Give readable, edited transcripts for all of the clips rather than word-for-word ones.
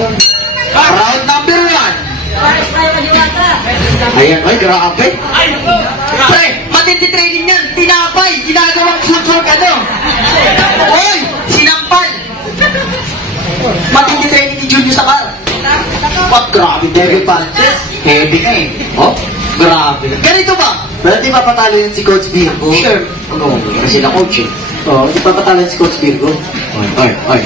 Round number 1. Ayan, ay, grabe. Pre, matindi training yan. Tinapay, ginagawang sunsur ka no. Uy, sinampal. Matindi training ni Julio Sabar. What, grabe, Devil Punches. Heavy ka eh. Oh, grabe. Ganito ba? Pero di papatalo yun si Coach Virgo. Sure. Ano, kasi na coach eh. Oo, di papatalo yun si Coach Virgo. Oy.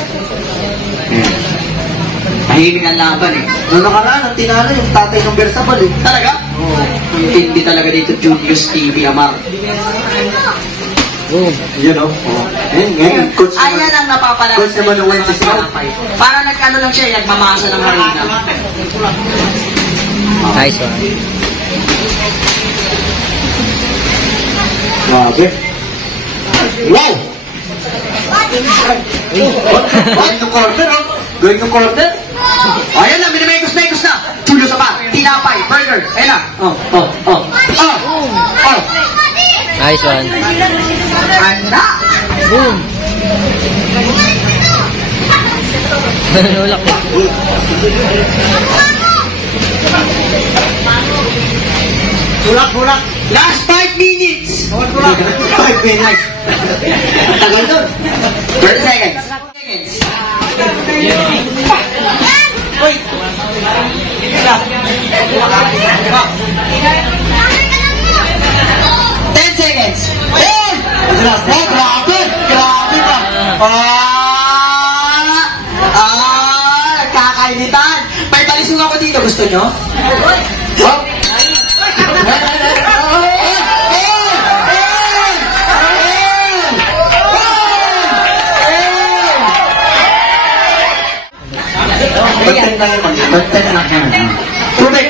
Tahimik ang laban eh. Noong nakaraan, ang tinalo yung tatay ng Bersabal eh. Talaga? Oo. Hindi talaga dito Julius TV Amar. Yun o. Ngayon, Coach naman. Ayan ang napapalala. Coach naman ng Wences na. Para nagkano lang siya, nagmamasa ng harina. Nice one. Grabe. Wow! Going to corner o. Going to corner. Ayan na, minimekos na. Julio Sabar, tinapay, burger. Ayan na. Nice one. Anda! Boom! Nulak na. Bulak. Last 5 minutes. 5 minutes. Tagal doon. 30 seconds. Uy! 10 seconds. Oh! Grabe ba? Nagkakainitan. May talisong ako dito. Gusto nyo? Oh!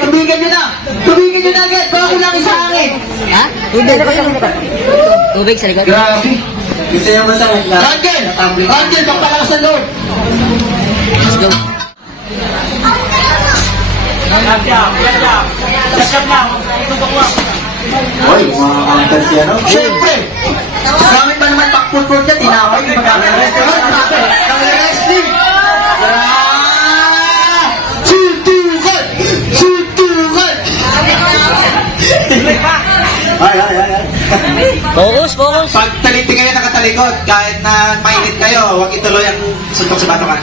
Tubigan nyo na agad. Baka kulang sa akin. Ha? Tubig. Tubig sa likod. Grabe. Gusto nyo masakit na? Rangel, pagpalakas sa loob. Let's go. Uy, mga angkas yan o. Siyempre. Gamit ba naman pakpulpul niya? Tinawag yung mag-restaurant. Nag-wrestling. Suntukan. Focus. Pag taliti kayo nakatalikod, kahit na mainit kayo, huwag ituloy ang suntok sa batukan.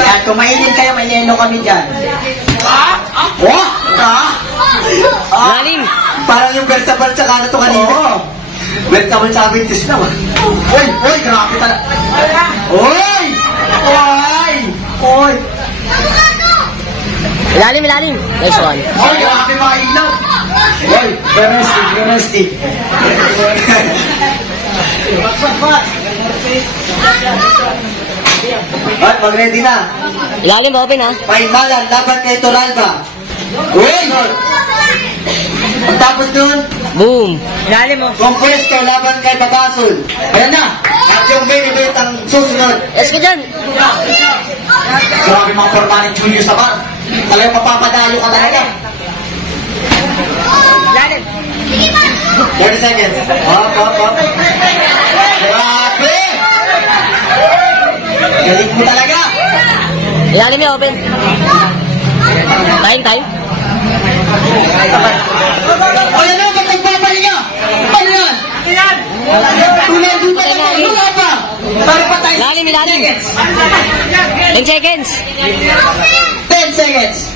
At kung mainit kayo, may yelo kami dyan. Lalim. Parang yung Bersabal sa kanto kanina. Bersabal sa Avintis na. Uy, grabe talaga. Uy! Ilalim. Nice one. Uy, grabe mga ilaw. Uy, Beresti. At mag-ready na. Ilalim ba open ha? Paimbalan, laban kay Toralba. Uy! Pagtapos dun, Boom. Ilalim mo. Conquest kay laban kay Babasol. Ayan na! At yung main event ang susunod. Yes ka dyan. Grabe mga forma ni Julio Sabar. Talagang mapapadalo ka talaga. Ilalim. 30 seconds. Op. Grabe! Galing mo talaga. Ilalim niya open. Time. O yan o, ba't nagpapahinga? Ano yan? Tulad doon pa tayo. Ano nga ba? Para patay. Ilalim. 10 seconds. 10 seconds.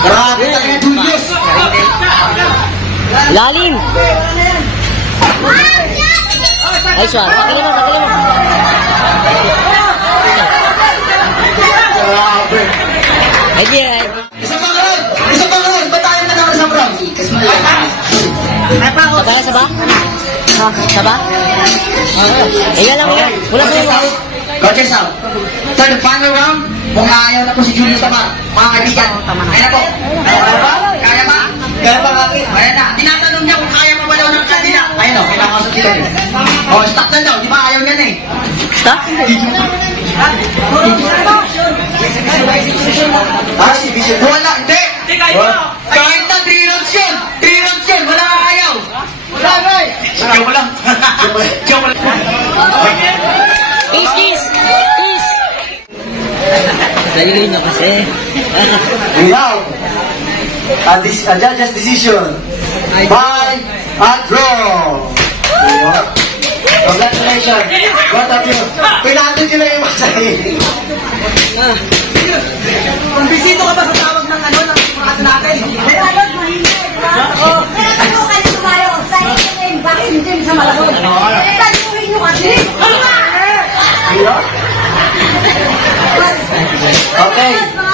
Grabe talaga, Julius. Ilalim. Nice one. Pakilin mo. Grabe. Ayan. Isa pang round. Ba't tayo na naman sa round? Pagkala sa ba? Sa ba? Ayan lang yan. Wala ko yung out. Coaches out. So, the final round, kung ayaw na po si Julius Sabar, mga kaibigan, ayun na po. Kaya ba? Ayan na. Tinatanong niya kung kaya pa ba daw ng kanila. Ayun o, kailangan sa dito. O, stop na daw. Di ba ayaw niya na eh. Stop? Wala, hindi. Kahit na 3 rounds yun. 3 rounds yun. Wala kang ayaw. Wala na eh. Joke lang. Joke lang. Kiss. Layo nyo kasi. We have a judge's decision by a draw. Congratulations. What have you? Pinatid nyo na yung masay. Kung bisito ka ba sa tawag ng ano, ng mga natin? Ano kayo tumayo sa inyong vaccine din sa Malabon? Tayuhin nyo kasi. Okay.